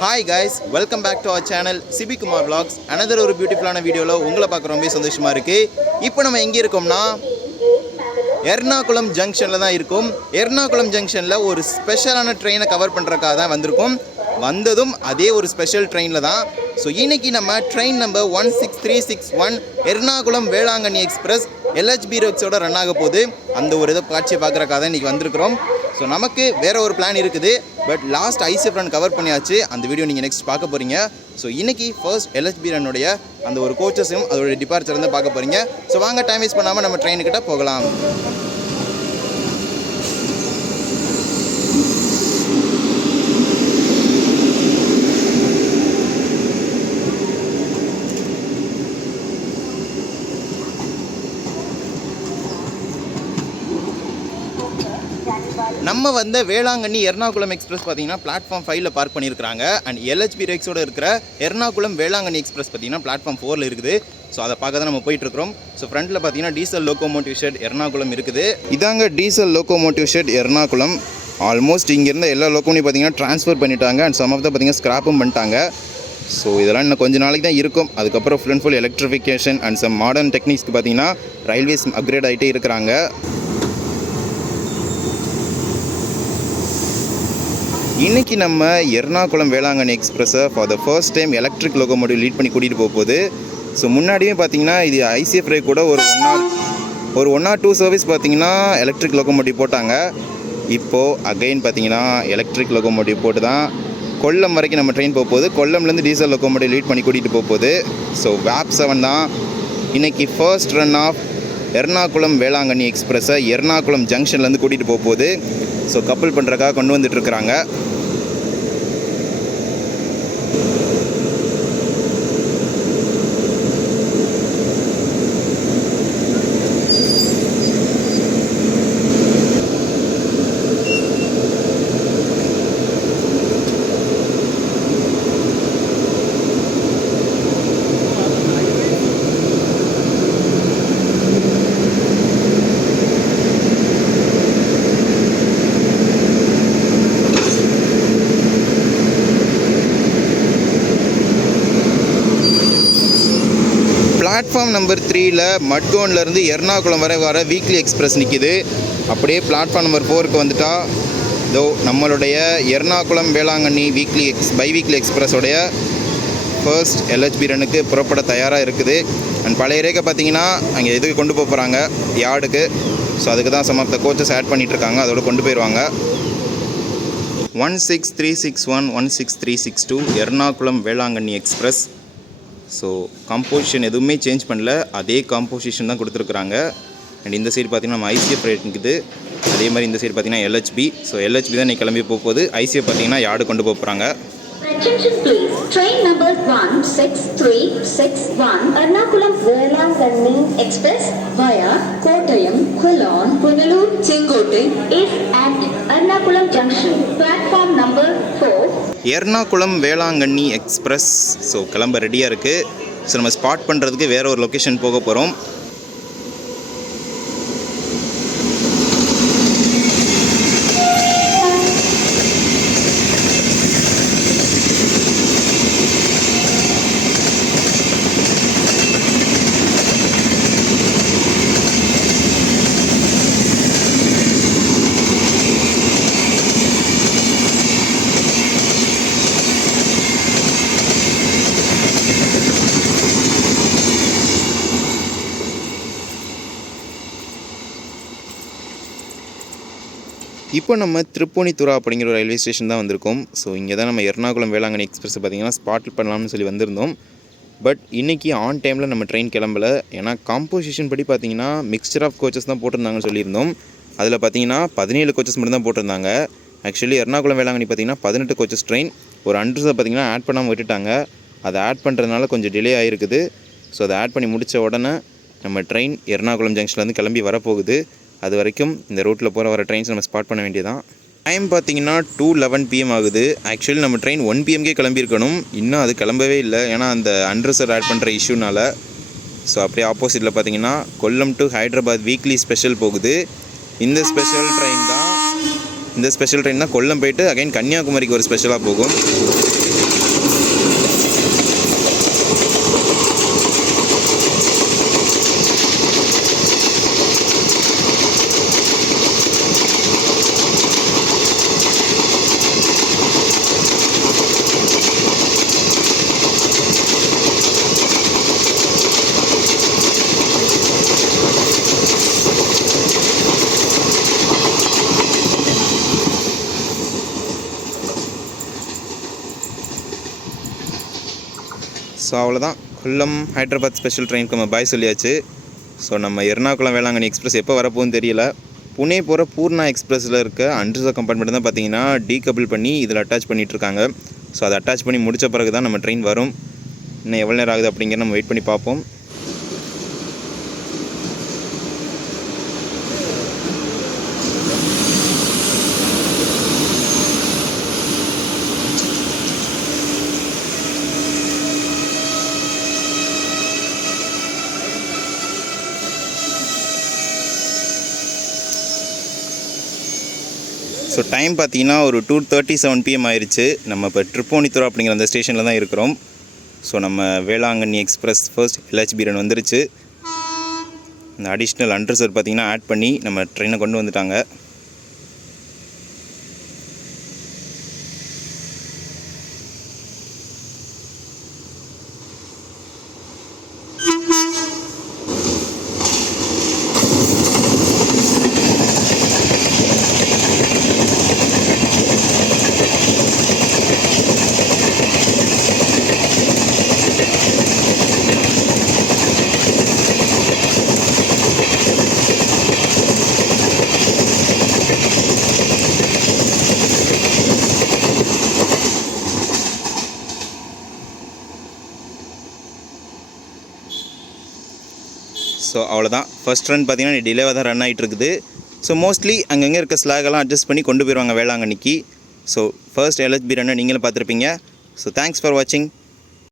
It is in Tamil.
Hi guys, welcome back to our channel Sibi Kumar Vlogs. Another ஒரு பியூட்டிஃபுல்லான வீடியோல உங்களை பார்க்க ரொம்ப சந்தோஷமா இருக்கு. இப்போ நம்ம எங்க இருக்கோம்னா எர்ணாகுளம் ஜங்ஷன்ல தான் இருக்கோம். எர்ணாகுளம் ஜங்ஷன்ல ஒரு ஸ்பெஷலான ட்ரெயினை கவர் பண்றதுக்காக தான் வந்திருக்கோம். வந்ததும் அதே ஒரு ஸ்பெஷல் ட்ரெயினில் தான். ஸோ இன்னைக்கு நம்ம train number 16361 Ernakulam Velankanni express LHB ரோக்ஸோட ரன் ஆக போகுது. அந்த ஒரு இதை காட்சியை பார்க்குறக்காக தான் இன்றைக்கி வந்திருக்கிறோம். ஸோ நமக்கு வேறு ஒரு பிளான் இருக்குது, but last ICF run cover பண்ணியாச்சு. அந்த வீடியோ நீங்கள் நெக்ஸ்ட் பார்க்க போகிறீங்க. ஸோ இன்றைக்கி ஃபர்ஸ்ட் LHB ரன்னுடைய அந்த ஒரு கோச்சஸையும் அதோடைய டிபார்ச்சர் வந்து பார்க்க போகிறீங்க. ஸோ வாங்க டைம் வேஸ்ட் பண்ணாமல் நம்ம ட்ரெயினுக்கிட்ட போகலாம். நம்ம வந்த வேளாங்கண்ணி எர்ணாகுளம் எக்ஸ்பிரஸ் பார்த்தீங்கன்னா பிளாட்ஃபார்ம் 5ல் பார்க் பண்ணியிருக்காங்க. அண்ட் LHB ரோக்ஸோட இருக்கிற எர்ணாகுளம் வேளாங்கண்ணி எக்ஸ்பிரஸ் பார்த்தீங்கன்னா பிளாட்ஃபார்ம் 4ல் இருக்குது. ஸோ அதை பார்க்க தான் நம்ம போயிட்டுருக்கிறோம். ஸோ ஃப்ரண்ட்டில் பார்த்தீங்கன்னா டீசல் லோகோமோட்டிவ் ஷெட் எர்ணாகுளம் இருக்குது. இதாங்க diesel locomotive shed Ernakulam. Almost இங்கேருந்து எல்லா லோகோமோட்டிவ் பார்த்தீங்கன்னா ட்ரான்ஸ்ஃபர் பண்ணிட்டாங்க. அண்ட் சம் ஆஃப் தான் பார்த்தீங்கன்னா ஸ்க்ராப்பும் பண்ணிட்டாங்க. ஸோ இதெல்லாம் இன்னும் கொஞ்சம் நாளைக்கு தான் இருக்கும். அதுக்கப்புறம் full and full electrification and some modern டெக்னிக்ஸ்க்கு பார்த்தீங்கன்னா ரயில்வேஸ் அப்கிரேட் ஆகிட்டே இருக்கிறாங்க. இன்றைக்கி நம்ம எர்ணாகுளம் வேளாங்கண்ணி எக்ஸ்பிரஸை for the first time electric locomotive lead பண்ணி கூட்டிகிட்டு போகுது. ஸோ முன்னாடியே பார்த்தீங்கன்னா இது ICF ரே கூட ஒரு ஒன் ஆர் டூ சர்வீஸ் பார்த்தீங்கன்னா எலக்ட்ரிக் லோகோமோட்டிவ் போட்டாங்க. இப்போது அகைன் பார்த்தீங்கன்னா எலக்ட்ரிக் லோகோமோட்டிவ் போட்டு தான் கொல்லம் வரைக்கும் நம்ம ட்ரெயின் போகுது. கொல்லம்லேருந்து டீசல் லோகோமோட்டிவ் லீட் பண்ணி கூட்டிகிட்டு போகுது. ஸோ VAP 7 தான் இன்றைக்கி first run of Ernakulam Velankanni எக்ஸ்பிரஸை எர்ணாகுளம் ஜங்ஷன்லேருந்து கூட்டிகிட்டு போகுது. ஸோ கப்பல் பண்ணுறக்காக கொண்டு வந்துட்டுருக்குறாங்க. பிளாட்ஃபார்ம் நம்பர் 3ல் மட்கோன்லேருந்து எர்ணாகுளம் வர வீக்லி எக்ஸ்பிரஸ் நிற்கிது. அப்படியே பிளாட்ஃபார்ம் நம்பர் 4க்கு வந்துட்டா இதோ நம்மளுடைய எர்ணாகுளம் வேளாங்கண்ணி பை வீக்லி எக்ஸ்பிரஸோடைய ஃபர்ஸ்ட் LHB ரன்னுக்கு புறப்பட தயாராக இருக்குது. அண்ட் பழைய ரேக்கை பார்த்தீங்கன்னா அங்கே எதுக்கு கொண்டு போகிறாங்க யார்டுக்கு. ஸோ அதுக்கு தான் some of the coaches add பண்ணிகிட்ருக்காங்க. அதோட கொண்டு போயிடுவாங்க. 16361 16362 Ernakulam Velankanni express. So composition எதுவுமே சேஞ்ச் பண்ணல, அதே காம்போசிஷன் தான் கொடுத்துருக்குறாங்க. அண்ட் இந்த சைடு பார்த்திங்கன்னா நம்ம ICF ரேட் இருக்குது. அதே மாதிரி இந்த சைடு பார்த்திங்கன்னா LHB. ஸோ LHB தான் நீ கிளம்பி போகுது. ICF பார்த்திங்கன்னா யார்டு கொண்டு போகிறாங்க. Attention please. Train number 16361 Ernakulam Velanganni Express via Kottayam, Kollam, Punalur, Chengotai is at Ernakulam Junction. Platform number 4. Ernakulam Velankanni express so கிளம்ப ரெடியாக இருக்குது. ஸோ நம்ம ஸ்பாட் பண்ணுறதுக்கு வேறு ஒரு லொக்கேஷன் போக போகிறோம். இப்போ நம்ம திருப்பூணித்துறா அப்படிங்கிற ஒரு ரயில்வே ஸ்டேஷன் தான் வந்திருக்கோம். ஸோ இங்கே தான் நம்ம எர்ணாகுளம் வேளாங்கண்ணி எக்ஸ்பிரஸ் பார்த்திங்கன்னா ஸ்பாட் பண்ணலாம்னு சொல்லி வந்திருந்தோம். பட் இன்றைக்கி ஆன் டைமில் நம்ம ட்ரெயின் கிளம்பலை. ஏன்னா காம்போசிஷன் படி பார்த்திங்கன்னா மிக்சர் ஆஃப் கோச்சஸ் தான் போட்டிருந்தாங்கன்னு சொல்லியிருந்தோம். அதில் பார்த்திங்கன்னா 17 கோச்சஸ் மட்டும் தான் போட்டிருந்தாங்க. ஆக்சுவலி எர்ணாகுளம் வேளாங்கண்ணி பார்த்திங்கன்னா 18 கோச்சஸ் ட்ரெயின். ஒரு 100 பார்த்திங்கன்னா ஆட் பண்ணாமல் விட்டுட்டாங்க. அதை ஆட் பண்ணுறதுனால கொஞ்சம் டிலே ஆகிருக்குது. ஸோ அதை ஆட் பண்ணி முடித்த உடனே நம்ம ட்ரெயின் எர்ணாகுளம் ஜங்ஷன்லேருந்து கிளம்பி வரப்போகுது. அது வரைக்கும் இந்த ரூட்டில் வர ட்ரெயின்ஸ் நம்ம ஸ்பாட் பண்ண வேண்டியதான். டைம் பார்த்திங்கன்னா 2:11 PM ஆகுது. ஆக்சுவலி நம்ம ட்ரெயின் 1 PMக்கே கிளம்பியிருக்கணும். இன்னும் அது கிளம்பவே இல்லை, ஏன்னா அந்த அன்ரிசர்வ் ஆட் பண்ணுற இஷ்யூனால். ஸோ அப்படியே ஆப்போசிட்டில் பார்த்தீங்கன்னா Kollam to Hyderabad weekly special போகுது. இந்த ஸ்பெஷல் ட்ரெயின் தான் கொல்லம் போயிட்டு அகைன் கன்னியாகுமரிக்கு ஒரு ஸ்பெஷலாக போகும். ஸோ அவ்வளோதான், கொல்லம் ஹைதராபாத் ஸ்பெஷல் ட்ரெயினுக்கு நம்ம பாய் சொல்லியாச்சு. ஸோ நம்ம எர்ணாகுளம் வேளாங்கண்ணி எக்ஸ்பிரஸ் எப்போ வரப்போகுதுன்னு தெரியல. புனே போகிற பூர்ணா எக்ஸ்பிரஸில் இருக்க அன்ரிசர்வ் கம்பார்ட்மெண்ட் தான் பார்த்தீங்கன்னா டீகபிள் பண்ணி இதில் அட்டாச் பண்ணிகிட்ருக்காங்க. ஸோ அதை அட்டாச் பண்ணி முடித்த பிறகு தான் நம்ம ட்ரெயின் வரும். இன்னும் எவ்வளோ நேரம் ஆகுது அப்படிங்கிற நம்ம வெயிட் பண்ணி பார்ப்போம். ஸோ டைம் பார்த்தீங்கன்னா ஒரு 2:37 PM ஆயிடுச்சு. நம்ம இப்போ திருப்போணித்துறை அப்படிங்கிற அந்த ஸ்டேஷனில் தான் இருக்கிறோம். ஸோ நம்ம Velankanni express first LHB run வந்துருச்சு. இந்த அடிஷ்னல் அன்ரிசர்வ் பார்த்தீங்கன்னா ஆட் பண்ணி நம்ம ட்ரெயினை கொண்டு வந்துட்டாங்க. ஸோ அவ்வளோதான், ஃபர்ஸ்ட் ரன் பார்த்தீங்கன்னா டிலேவாக தான் ரன் ஆகிட்டு இருக்குது. ஸோ மோஸ்ட்லி அங்கங்கே இருக்க ஸ்லாகெல்லாம் அட்ஜஸ்ட் பண்ணி கொண்டு போயிடுவாங்க வேளாங்கண்ணிக்கு. ஸோ ஃபர்ஸ்ட் LHB ரன்னை நீங்களும் பார்த்துருப்பீங்க. ஸோ தேங்க்ஸ் ஃபார் வாட்சிங்.